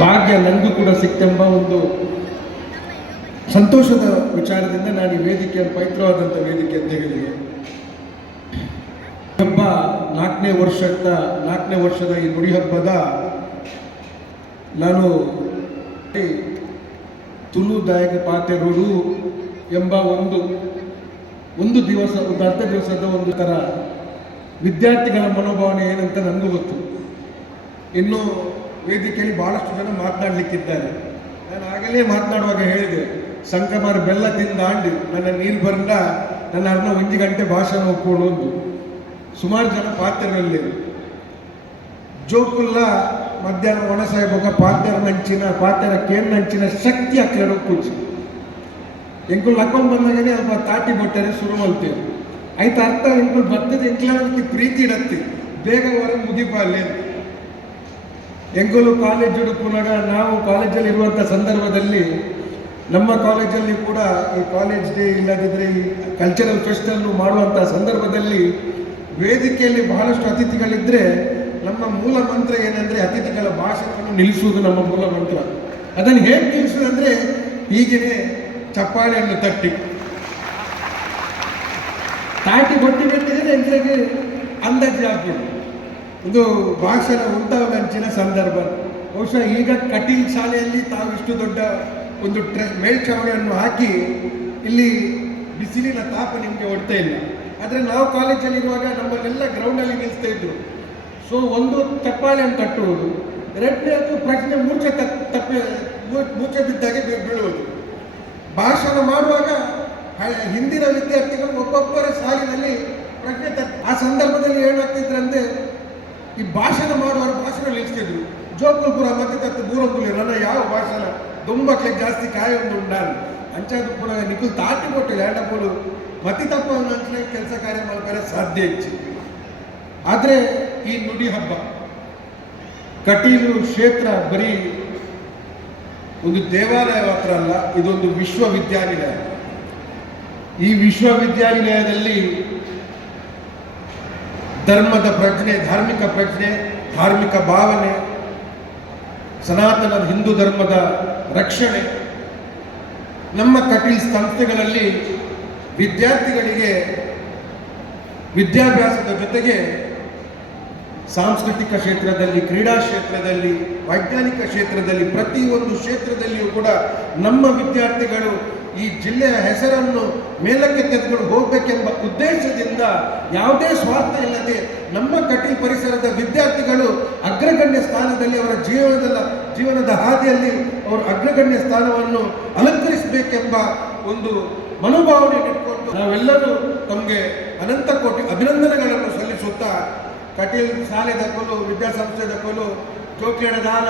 ಭಾಗ್ಯ ನಂದು ಕೂಡ ಸಿಕ್ತೆಂಬ ಒಂದು ಸಂತೋಷದ ವಿಚಾರದಿಂದ ನಾನು ಈ ವೇದಿಕೆಯ ಪವಿತ್ರವಾದಂಥ ವೇದಿಕೆ ಅಂತ ಹೇಳಿದೆ. ಹಬ್ಬ ನಾಲ್ಕನೇ ವರ್ಷದ ನಾಲ್ಕನೇ ವರ್ಷದ ಈ ನುಡಿ ಹಬ್ಬದ ನಾನು ತುಳು ದಾಯಕ ಪಾತೆರೋಡು ಎಂಬ ಒಂದು ಒಂದು ದಿವಸ, ಒಂದು ಅರ್ಧ ದಿವಸದ ಒಂದು ಥರ ವಿದ್ಯಾರ್ಥಿಗಳ ಮನೋಭಾವನೆ ಏನಂತ ನನಗೂ ಗೊತ್ತು. ಇನ್ನು ವೇದಿಕೆಯಲ್ಲಿ ಬಹಳಷ್ಟು ಜನ ಮಾತನಾಡಲಿಕ್ಕಿದ್ದಾರೆ. ನಾನು ಆಗಲೇ ಮಾತನಾಡುವಾಗ ಹೇಳಿದೆ, ಸಂಕಮಾರ ಬೆಲ್ಲ ತಿಂದಾಂಡಿ ನನ್ನ ನೀರು ಬಂದ ನನ್ನ ಅರ್ಧ ಒಂದು ಗಂಟೆ ಭಾಷಣ ಒಪ್ಪಿಕೊಂಡು ಒಂದು ಸುಮಾರು ಜನ ಪಾತ್ರರಲ್ಲಿ, ಜೋಕುಲ್ಲ ಮಧ್ಯಾಹ್ನ ಒಣಸಾಹೇಬ ಪಾತ್ರ ಮಂಚಿನ ಪಾತ್ರ ಕೇಂದ್ರ ನಂಚಿನ ಶಕ್ತಿ ಹಾಕಿರೋ ಕೂಚಿ ಎಂಕುಲ್ ಲಕ್ಕೊಂಡ್ ಬಂದಾಗನೇ ಅಲ್ಪ ತಾಟಿ ಬಟ್ಟರೆ ಶುರು ಮಾಡ್ತೇವೆ ಆಯ್ತು ಅರ್ಥ, ಎಂಕುಲ್ ಬರ್ತದೆ ಎಂಕ್ಲ ಪ್ರೀತಿ ಇಡತ್ತೆ. ಬೇಗ ಹೊರಗೆ ಮುಗಿಪಾಲೆ ಎಂಕುಲು ಕಾಲೇಜು ಪುನಃ ನಾವು ಕಾಲೇಜಲ್ಲಿ ಇರುವಂಥ ಸಂದರ್ಭದಲ್ಲಿ ನಮ್ಮ ಕಾಲೇಜಲ್ಲಿ ಕೂಡ ಈ ಕಾಲೇಜ್ ಡೇ ಇಲ್ಲದಿದ್ದರೆ ಈ ಕಲ್ಚರಲ್ ಫೆಸ್ಟನ್ನು ಮಾಡುವಂಥ ಸಂದರ್ಭದಲ್ಲಿ ವೇದಿಕೆಯಲ್ಲಿ ಬಹಳಷ್ಟು ಅತಿಥಿಗಳಿದ್ದರೆ ನಮ್ಮ ಮೂಲ ಮಂತ್ರ ಏನಂದರೆ ಅತಿಥಿಗಳ ಭಾಷೆಯನ್ನು ನಿಲ್ಲಿಸುವುದು ನಮ್ಮ ಮೂಲ ಮಂತ್ರ. ಅದನ್ನು ಹೇಗೆ ನಿಲ್ಲಿಸುವುದಂದರೆ ಹೀಗೆ ಚಪ್ಪಾಳೆಯನ್ನು ತಟ್ಟಿ. ತಾಟಿ ಬಟ್ಟಿ ಬಿಟ್ಟಿದ್ರೆ ಎಂಟ್ರಿಗೆ ಅಂದಾಜು ಹಾಕ್ಬಿಡು ಇದು ಭಾಷಣ ಉಂಟಾವಲಂಚಿನ ಸಂದರ್ಭ. ಬಹುಶಃ ಈಗ ಕಟೀಲ್ ಶಾಲೆಯಲ್ಲಿ ತಾವು ಇಷ್ಟು ದೊಡ್ಡ ಒಂದು ಟ್ರೆ, ಮೇಲ್ಛಾವಣಿಯನ್ನು ಹಾಕಿ ಇಲ್ಲಿ ಬಿಸಿಲಿನ ತಾಪ ನಿಮಗೆ ಹೊಡ್ತಾ ಇಲ್ಲ. ಆದರೆ ನಾವು ಕಾಲೇಜಲ್ಲಿ ಇರುವಾಗ ನಮ್ಮಲ್ಲೆಲ್ಲ ಗ್ರೌಂಡಲ್ಲಿ ನಿಲ್ಲಿಸ್ತಾ ಇದ್ರು. ಸೊ ಒಂದು ಚಪ್ಪಾಳೆಯನ್ನು ತಟ್ಟುವುದು. ಎರಡನೇದು ಪ್ರಶ್ನೆ ಮೂರ್ಛೆ ತಪ್ಪಿ, ಮೂರ್ಛೆ ಬಿದ್ದಾಗೆ ಬೀಳುವುದು. ಭಾಷಣ ಮಾಡುವಾಗ ಹಿಂದಿನ ವಿದ್ಯಾರ್ಥಿಗಳು ಒಬ್ಬೊಬ್ಬರ ಸಾಲಿನಲ್ಲಿ ಪ್ರಜ್ಞೆ ಆ ಸಂದರ್ಭದಲ್ಲಿ ಏನಾಗ್ತಿದ್ರಂತೆ ಈ ಭಾಷಣ ಮಾಡುವವರು ಭಾಷಣ ನಿಲ್ಲಿಸ್ತಿದ್ರು ಜೋಕುಲ್ಪುರ ಮತ್ತೆ ಬೂರಂಪುಲಿ ನನ್ನ ಯಾವ ಭಾಷಣ? ದುಂಬಕ್ಕೆ ಜಾಸ್ತಿ ಕಾಯ ಒಂದು ಉಂಡಾನು. ಅಂಚಾದ ಪುರ ನಿಖುಲ್ ತಾಟಿ ಕೊಟ್ಟಿಲ್ಲ. ಎರಡಪ್ಪಳು ಮತಿ ತಪ್ಪ ಅಂಚನೆ ಕೆಲಸ ಕಾರ್ಯ ಮಾಡ್ತಾರೆ ಸಾಧ್ಯ ಹೆಚ್ಚು ಆದರೆ ಈ ನುಡಿ ಹಬ್ಬ, ಕಟೀಲು ಕ್ಷೇತ್ರ ಬರೀ ಒಂದು ದೇವಾಲಯ ಮಾತ್ರ ಅಲ್ಲ, ಇದೊಂದು ವಿಶ್ವವಿದ್ಯಾನಿಲಯ. ಈ ವಿಶ್ವವಿದ್ಯಾನಿಲಯದಲ್ಲಿ ಧರ್ಮದ ಪ್ರಜ್ಞೆ, ಧಾರ್ಮಿಕ ಪ್ರಜ್ಞೆ, ಧಾರ್ಮಿಕ ಭಾವನೆ ಸನಾತನ ಹಿಂದೂ ಧರ್ಮದ ರಕ್ಷಣೆ. ನಮ್ಮ ಕಟೀಲ್ ಸಂಸ್ಥೆಗಳಲ್ಲಿ ವಿದ್ಯಾರ್ಥಿಗಳಿಗೆ ವಿದ್ಯಾಭ್ಯಾಸದ ಜೊತೆಗೆ ಸಾಂಸ್ಕೃತಿಕ ಕ್ಷೇತ್ರದಲ್ಲಿ, ಕ್ರೀಡಾ ಕ್ಷೇತ್ರದಲ್ಲಿ, ವೈಜ್ಞಾನಿಕ ಕ್ಷೇತ್ರದಲ್ಲಿ, ಪ್ರತಿಯೊಂದು ಕ್ಷೇತ್ರದಲ್ಲಿಯೂ ಕೂಡ ನಮ್ಮ ವಿದ್ಯಾರ್ಥಿಗಳು ಈ ಜಿಲ್ಲೆಯ ಹೆಸರನ್ನು ಮೇಲಕ್ಕೆ ತೆಗೆದುಕೊಂಡು ಹೋಗಬೇಕೆಂಬ ಉದ್ದೇಶದಿಂದ ಯಾವುದೇ ಸ್ವಾರ್ಥ ಇಲ್ಲದೆ ನಮ್ಮ ಕಟೀಲ್ ಪರಿಸರದ ವಿದ್ಯಾರ್ಥಿಗಳು ಅಗ್ರಗಣ್ಯ ಸ್ಥಾನದಲ್ಲಿ ಅವರ ಜೀವನದ ಜೀವನದ ಹಾದಿಯಲ್ಲಿ ಅವರು ಅಗ್ರಗಣ್ಯ ಸ್ಥಾನವನ್ನು ಅಲಂಕರಿಸಬೇಕೆಂಬ ಒಂದು ಮನೋಭಾವನೆ ಇಟ್ಕೊಂಡು ನಾವೆಲ್ಲರೂ ತಮಗೆ ಅನಂತ ಕೋಟಿ ಅಭಿನಂದನೆಗಳನ್ನು ಸಲ್ಲಿಸುತ್ತಾ ಕಟೀಲ್ ಶಾಲೆ ದಕ್ಕಲು, ವಿದ್ಯಾಸಂಸ್ಥೆ ದಕ್ಕಲು ಜೋಕ್ಲೇಡ ದಾನ,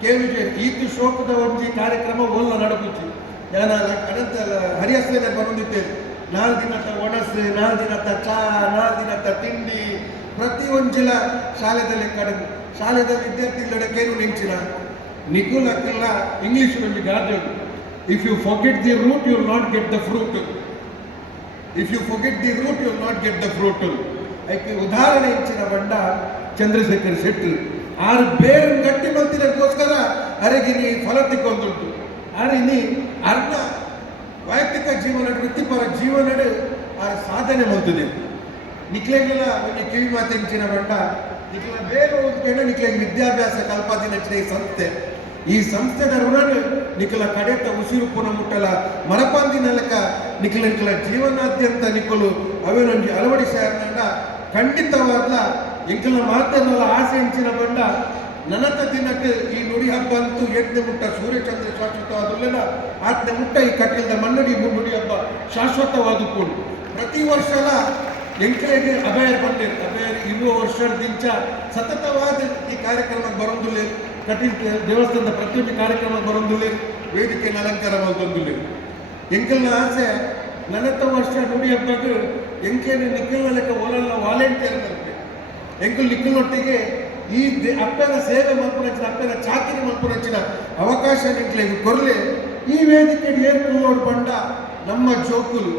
ಕೆ ವಿಜಯ ಈತಿ ಶೋಕದ ಒಂಜಿ ಕಾರ್ಯಕ್ರಮ ಒಲ್ಲ ನಡಗುಚ್ಚಿ ಯಾನ ಅನಂತ ಹರಿಯಸ್ಲೇನೆ ಬಂದಿದ್ದೇನೆ ನಾಲ್ಕು ದಿನದ ಒಣಸು ನಾಲ್ಕು ದಿನದ ಚಾ ನಾಲ್ಕು ದಿನದ ತಿಂಡಿ ಪ್ರತಿ ಒಂಜಿಲ ಶಾಲೆದಲ್ಲಿ ಕಡೆ ಶಾಲೆದ ವಿದ್ಯಾರ್ಥಿಗಳ ಕೇರು ನಿಂಚಿನ ನಿಖುಲ್ ಅಕ್ಕಿಲ್ಲ ಇಂಗ್ಲಿಷ್ ಒಂದು ಗಾದೆ if you forget the root you not get the fruit if you forget the root you not get the fruit ಅದಕ್ಕೆ ಉದಾಹರಣೆ ಹೆಚ್ಚಿನ ಬಂಡ ಚಂದ್ರಶೇಖರ್ ಶೆಟ್ಟಿ ಆರು ಬೇರೆ ಗಟ್ಟಿ ಮಲ್ತಿನಕ್ಕೋಸ್ಕರ ಅರೆಗಿನಿ ಫಲ ತಿಕ್ಕೊಂದುಂಟು ಆರಿನಿ ಅರ್ಧ ವೈಯಕ್ತಿಕ ಜೀವನ ವೃತ್ತಿಪರ ಜೀವನ ಸಾಧನೆ ಮಲ್ತದೆ ನಿಕ್ಲೆಗೆಲ್ಲ ಒಂದು ಕಿವಿ ಮಾತಿಂಚಿನ ಬಂಡ ನಿಕ್ಲ ಬೇಗ ಓದ್ಕೊಂಡು ನಿಕ್ಲೆಗೆ ವಿದ್ಯಾಭ್ಯಾಸ ಕಲ್ಪಾದಿನ ಈ ಸಂಸ್ಥೆ. ಈ ಸಂಸ್ಥೆದ ಋಣನು ನಿಖಲ ಕಡೆತ ಉಸಿರು ಪುನಃ ಮುಟ್ಟಲ. ಮರಪಾಂದಿ ನೆಲಕ ನಿಖಲ ನಿಖಲ ಜೀವನಾದ್ಯಂತ ನಿಖಲು ಅವೇನೊಂದು ಅಳವಡಿಸ ಖಂಡಿತವಾದ ಇಂಕಲ ಮಾತನ್ನೆಲ್ಲ ಆಸೆ ಹೆಂಚಿನ ಬಂಡ ನನತ ದಿನಕ್ಕೆ ಈ ನುಡಿ ಹಬ್ಬ ಅಂತೂ ಯಜ್ಞ ಮುಟ್ಟ, ಸೂರ್ಯಚಂದ್ರ ಶಾಶ್ವತವಾದಲ್ಲೆಲ್ಲ ಆಜ್ಞೆ ಮುಟ್ಟ ಈ ಕಟ್ಟಿದ ಮನ್ನಡಿ ನುಡಿ ಹಬ್ಬ ಶಾಶ್ವತವಾದುಕೊಂಡು ಪ್ರತಿ ವರ್ಷಲ ಎಂಕಲೆಗೆ ಅಭಯ ಬಂದಿರ್ ಅಭಯ ಇರುವ ವರ್ಷದಿಂದ ಸತತವಾದ ಈ ಕಾರ್ಯಕ್ರಮಕ್ಕೆ ಬರೋದಿಲ್ಲ ಕಠಿಣ ದೇವಸ್ಥಾನದ ಪ್ರತಿಯೊಂದು ಕಾರ್ಯಕ್ರಮ ಬರೋದಿಲ್ಲ ವೇದಿಕೆ ಅಲಂಕಾರ ಬಂದಿಲ್ಲ ಎಂಕಲ್ನ ಆಸೆ, ನಲವತ್ತು ವರ್ಷ ನುಡಿ ಹಬ್ಬಕ್ಕೆ ಎಂಕೇನೆ ನಿಖಿಲ್ನ ಲೆಕ್ಕ ಓಲಲ್ಲ ವಾಲೆಂಟಿಯರ್ ಅಂತೆ ಎಂಕಲ್ ನಿಖಿಲ್ನೊಟ್ಟಿಗೆ ಈ ಅಪ್ಪನ ಸೇವೆ ಮಲ್ಪನಚ್ಚಿನ ಅಪ್ಪನ ಚಾಕಿರಿ ಮಲ್ಪನಚ್ಚಿನ ಅವಕಾಶ ನಿಂಟ್ಲಿಗೆ ಕೊರಲೆ ಈ ವೇದಿಕೆ ಏನು ನೋಡು ಬಂಡ ನಮ್ಮ ಜೋಕುಲು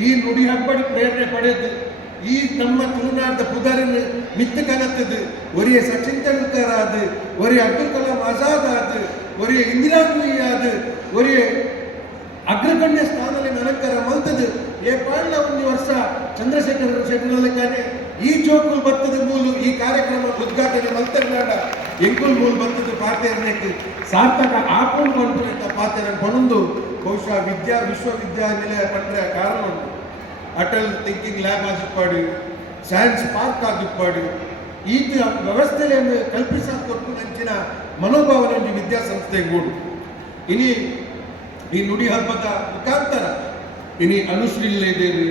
ಈ ನುಡಿ ಹಬ್ಬಡಿ ಪ್ರೇರಣೆ ಪಡೆದು ಈ ನಮ್ಮ ತುಳುನಾಡದ ಪುದರಿನ ಮಿತ್ತು ಕನತ್ತದು ಒರಿಯ ಸಚಿನ್ ತೆಂಡುಲ್ಕರ್ ಆದು ಒರಿಯ ಅಬ್ದುಲ್ ಕಲಾಂ ಆಜಾದ್ ಆದು ಒರಿಯ ಇಂದಿರಾ ಗಾಂಧಿ ಆದು ಒರಿಯ ಅಗ್ರಗಣ್ಯ ಸ್ಥಾನದಲ್ಲಿ ನನಕರ ಮಲ್ತದು ಏ ಪಾಂಡ ಒಂದು ವರ್ಷ ಚಂದ್ರಶೇಖರ ಶೆಟ್ಟಿನಲ್ಲಿ ಈ ಜೋಕುಲ್ ಭತ್ತದ ಮೂಲು ಈ ಕಾರ್ಯಕ್ರಮ ಉದ್ಘಾಟನೆ ಮಲ್ತನಾಡ ಎಂಕುಲ್ ಮೂಲ್ ಭತ್ತದ ಪಾತೆಯನ್ನೇಕೆ ಸಾರ್ಥಕ ಆಕೊಂಡು ಬಂತು ಪಾತ್ರ ಬಂದು ಬಹುಶಃ ವಿದ್ಯಾ ವಿಶ್ವವಿದ್ಯಾನಿಲಯ ಪಂಡ್ರೆ ಕಾರಣ ಉಂಟು ಅಟಲ್ ಥಿಂಕಿಂಗ್ ಲ್ಯಾಬ್ ಆಗಿಪ್ಪಾಡಿ ಸೈನ್ಸ್ ಪಾರ್ಕ್ ಆಗಿಪ್ಪಾಡಿ ಈ ವ್ಯವಸ್ಥೆಯನ್ನು ಕಲ್ಪಿಸಕೊಟ್ಟು ನಂಚಿನ ಮನೋಭಾವನೆ ವಿದ್ಯಾಸಂಸ್ಥೆ ಗೂಡು. ಇನಿ, ಈ ನುಡಿ ಹಬ್ಬದ ಮುಖಾಂತರ, ಇನಿ ಅನುಶ್ರೀ ಇದ್ದೇರು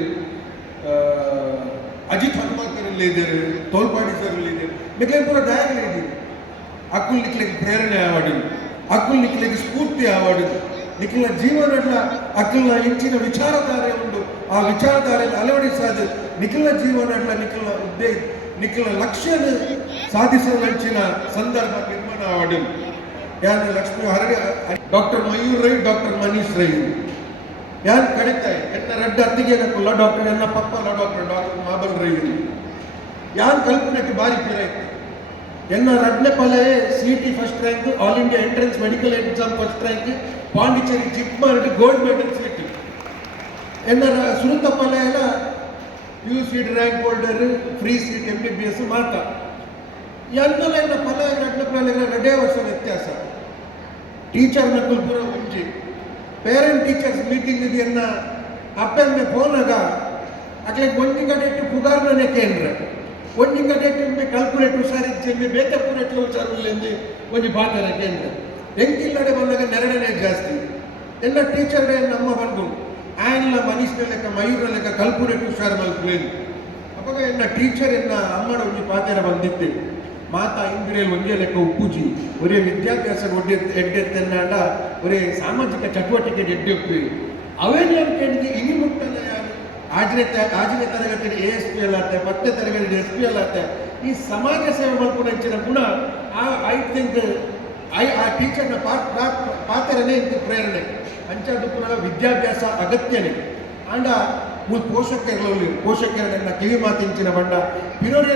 ಅಜಿತ್ ಹನುಮಂತರ್ ಇದ್ದೇರು ತೋಲ್ಪಾಡಿ ಸರ್ ಇದ್ದೇರು ನಿಕ್ಲೆ ಪೂರ ದಯಾಗಳು ಇದ್ದೀರಿ ಅಕ್ಕುಲ್ ನಿಕ್ಲೆಗೆ ಪ್ರೇರಣೆ ಆವಾಡಿದು ಅಕ್ಕುಲ್ ನಿಕ್ಲೆಗೆ ಸ್ಫೂರ್ತಿ ಆವಾಡಿದು ನಿಖಿಲ ಜೀವನಡ್ಲ ಅಕ್ಕಲ್ನ ಇಂಚಿನ ವಿಚಾರಧಾರೆ ಉಂಟು ಆ ವಿಚಾರಧಾರೆಯನ್ನು ಅಳವಡಿಸಾದ ನಿಖಿಲ ಜೀವನಡ್ಲ ನಿಖಿಲ ಉದ್ದೇ ನಿಖಿಲ ಲಕ್ಷ್ಯನ ಸಾಧಿಸಲಂಚಿನ ಸಂದರ್ಭ ನಿರ್ಮಾಣ ಆವಾಡಿದು ಯಾನ್ ಲಕ್ಷ್ಮಿ ಹರಡಿ ಡಾಕ್ಟರ್ ಮಯೂರ್ ರೈ ಡಾಕ್ಟರ್ ಮನೀಶ್ ರೈ ಯಾನ್ ಕಡಿತಾಯಿ ಎನ್ನ ರೆಡ್ಡ ಅತ್ತಿಗೆ ನಕ್ಕುಲ್ಲ ಡಾಕ್ಟರ್ ಎನ್ನ ಪಪ್ಪಲ ಡಾಕ್ಟರ್ ಡಾಕ್ಟರ್ ಮಾಬಲ್ ರೈ ಯಾನ್ ಕಲ್ಪನೆಗೆ ಬಾರಿ ಪಿರಾಯ್ತು ಎನ್ನ ರಡ್ನೆ ಪಲೆ C T first rank all India entrance medical exam first rank Pondicherry ಜಿಪ್ಮಾರ್ಡ್ gold medal ಸಿಟ್ಟು ಎನ್ನ ರ- ಸುನೀತ ಪಲೆ ಎಲ್ಲ you seat rank holder free seat M B B S ಮಾತ ಎಂದಲ್ಲ ಎನ್ನ ಪಲ ರಡ್ನೆ ಪಲೆ ಎರಡೇ ವರ್ಷ ವ್ಯತ್ಯಾಸ. ಟೀಚರ್ ನಕುಲ್ ಪೂರ ಮುಂಚೆ ಪೇರೆಂಟ್ ಟೀಚರ್ಸ್ ಮೀಟಿಂಗ್ ಇದೆಯನ್ನ ಫೋನ್ ಫೋನಾಗ ಅಟ್ಲೆ ಒಂದು ಗಂಟೆ ಪುಗಾರ್ನೇ ಕೇಂದ್ರ. ಒಂಜಿ ಗಂಟೆ ಕಲ್ಕುಲೇಟ್ ಹುಷಾರಿಚ್ಚಿ ಬೇತೆ ಪೂರಕ್ಕೆ ಹುಷಾರಿಲ್ಲಿ ಒಂಜಿ ಪಾತ್ರ ಕೇಂದ್ರ. ಎಂಕಿಲ್ಲಡೆ ಬಂದಾಗ ನೆರಡನೇ ಜಾಸ್ತಿ. ಎಲ್ಲ ಟೀಚರ್ ಡೇ ನಮ್ಮ ಬಂದು ಆಯನ್ಲ ಮನೀಶ್ನ ಲೆಕ್ಕ ಮಯೂರ ಲೆಕ್ಕ ಕಲ್ಪುರೇಟ್ ಹುಷಾರು ಮಲ್ಪುಲೇನು ಅವಾಗ ಎನ್ನ ಟೀಚರ್ ಎನ್ನ ಅಮ್ಮನ ಒಂಜಿ ಪಾತೆರ ಬಂದಿತ್ತೆ. ಮಾತಾ ಇಂದ್ರಿಯಲ್ಲಿ ಒಂದೇ ಲೆಕ್ಕ ಉಪ್ಪುಜಿ. ಒರೇ ವಿದ್ಯಾಭ್ಯಾಸ ಒಡ್ಡೆ ಎಡ್ಡೆತ್ತೆನ್ನಾಂಡ ಒರೇ ಸಾಮಾಜಿಕ ಚಟುವಟಿಕೆ ಎಡ್ಡೆ ಉಪ್ಪು ಅವೇನು ಅನ್ಕೊಂಡಿದ್ದು ಇನಿ ಯಾರು ಆಜನೇ ಆಜನೇ ತರಗತಿ ಎ ಎಸ್ ಪಿ ಅಲ್ಲಾತೆ, ಮತ್ತೆ ತರಗತಿ ಎಸ್ ಪಿ ಅಲ್ಲಾತೆ, ಈ ಸಮಾಜ ಸೇವೆ ಮಾಡ್ಕೊಂಡು ಹೆಚ್ಚಿನ ಗುಣ. ಆ ಐ ಥಿಂಕ್ ಐ ಆ ಟೀಚರ್ನ ಪಾತ್ರನೇ ಇಂತ ಪ್ರೇರಣೆ. ಅಂಚಾದ ಪುನಃ ವಿದ್ಯಾಭ್ಯಾಸ ಅಗತ್ಯನೇ. ಆಂಡ ಮೂಲ ಪೋಷಕರಲ್ಲಿ ಪೋಷಕರನ್ನ ಕಿವಿ ಮಾತಿಂಚಿನ ಬಂಡ.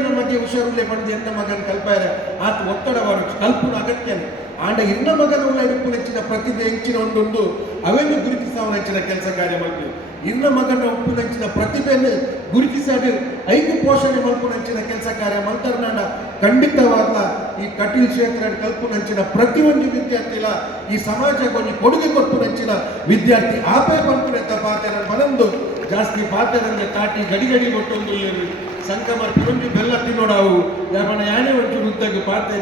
ನಮ್ಮ ಮಧ್ಯೆ ಹುಷಾರುಲ್ಲೇ ಬಂದು ಎನ್ನ ಮಗನ ಕಲ್ಪಾರೆ ಆತ ಒತ್ತಡವಾರು ಕಲ್ಪನ ಅಗತ್ಯನೇ. ಆಂಡ ಇನ್ನ ಮಗನ ಉಳ್ಳ ಹೆಚ್ಚಿನ ಪ್ರತಿಭೆ, ಹೆಚ್ಚಿನ ಒಂದೊಂದು ಅವೇನು ಗುರುತಿಸಾವ ಹೆಚ್ಚಿನ ಕೆಲಸ ಕಾರ್ಯ ಮಾಡ್ತೀವಿ. ಇನ್ನ ಮಗನ ಉಪ್ಪು ನೆಂಚಿನ ಪ್ರತಿಭೆಯನ್ನು ಗುರುತಿಸದೆ ಐದು ಪೋಷಣೆ ಮಲ್ಪು ನೆಂಚಿನ ಕೆಲಸ ಕಾರ್ಯ ಮಂತ್ರ ಖಂಡಿತವಾದ ಈ ಕಟೀಲ್ ಕ್ಷೇತ್ರ ಕಲ್ಪು ನೆಂಚಿನ ಪ್ರತಿಯೊಂದು ವಿದ್ಯಾರ್ಥಿಲ ಈ ಸಮಾಜ ಕೊನೆ ಕೊಡುಗೆ ಕೊಟ್ಟು ನೆಚ್ಚಿನ ವಿದ್ಯಾರ್ಥಿ ಆಪೆ ಪಂಪಿನಂತ ಪಾತ್ರ ಬರಂದು ಜಾಸ್ತಿ ಪಾತ್ರರಂಗೆ ತಾಟಿ ಗಡಿ ಗಡಿ ಕೊಟ್ಟೊಂದು ಸಂಗಮ ತಿರುಂಬಿ ಬೆಲ್ಲ ತಿನ್ನೋಡಾವು ಯಾವಣ ಯಾನೇ ಒಂಚು ಉದ್ದಕ್ಕೆ ಪಾತ್ರ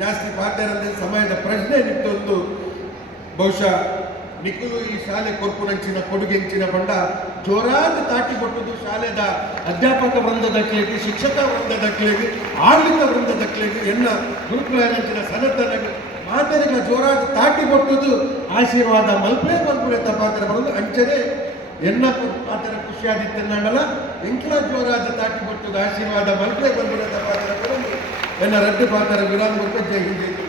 ಜಾಸ್ತಿ ಪಾತೆರಂದ್ರೆ ಸಮಯದ ಪ್ರಶ್ನೆ ನಿಟ್ಟೊಂದು ಬಹುಶಃ ನಿಖಲು ಈ ಶಾಲೆ ಕೊರ್ಪುರಂಚಿನ ಕೊಡುಗೆಂಚಿನ ಬಂಡ ಜೋರಾಗಿ ತಾಟಿ ಕೊಟ್ಟದ್ದು ಶಾಲೆದ ಅಧ್ಯಾಪಕ ವೃಂದದ ಕ್ಲೇಗೆ ಶಿಕ್ಷಕ ವೃಂದದ ಕ್ಲೇಗೆ ಆಡಳಿತ ವೃಂದದ ಕ್ಲೇಗೆ ಎನ್ನ ಗುರುಕುಲಂಚಿನ ಸನತನ ಮಾತರಿಗ ಜೋರಾಗಿ ತಾಟಿ ಕೊಟ್ಟದ್ದು ಆಶೀರ್ವಾದ ಮಲ್ಪೆ ಮಲ್ಪುರೆ ತಪಾತ್ರ ಬರೋದು ಅಂಚನೆ ಎನ್ನ ಪಾತ್ರ ಖುಷಿಯಾದಿತ್ತನ್ನಲ್ಲ ಎಂಕಿನ ಜೋರಾದ ತಾಟಿ ಕೊಟ್ಟದ್ದು ಆಶೀರ್ವಾದ ಮಲ್ಪೆ ಮಲ್ಪುರೆ ತಪಾತ್ರ ಬರೋದು ಎನ್ನ ರದ್ದು ಪಾತ್ರ ವಿರಾಮ ಜೈ ಹಿಂದ್.